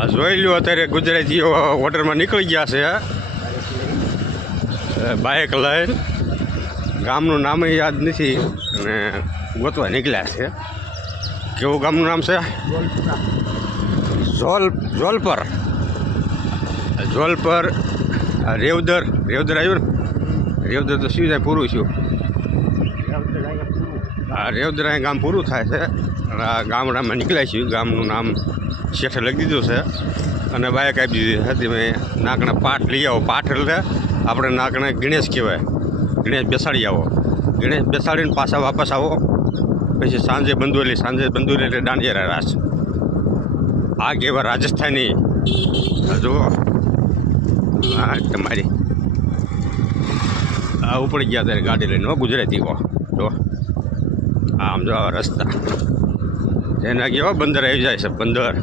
આ જોઈ લ્યો અત્યારે ગુજરાતીઓ હોટલમાં નીકળી ગયા છે બાઇક લઈને. ગામનું નામ યાદ નથી અને ગોતવા નીકળ્યા છે. કેવું ગામનું નામ છે? જોલપર. જોલપર રેવદર આવ્યું ને? રેવદર તો શું થાય પૂરું છું. હા, રેવદર અહીં ગામ પૂરું થાય છે. ગામડામાં નીકળ્યા છીએ. ગામનું નામ શેઠે લખી દીધું છે અને બાઇક આપી દીધી હતી. મેં નાકના પાઠ લઈ આવો. પાઠ એટલે આપણે નાકને ગણેશ કહેવાય. ગણેશ બેસાડી આવો. ગણેશ બેસાડીને પાછા વાપસ આવો. પછી સાંજે બંદોલી એટલે દાંડિયા રાસ. આ કહેવાય રાજસ્થાની. જુઓ હા તમારી આ ઉપડી ગયા ત્યારે ગાડી લઈને ગુજરાતી હો જો આમ જો આવા રસ્તા એના કેવા બંદર આવી જાય છે. બંદર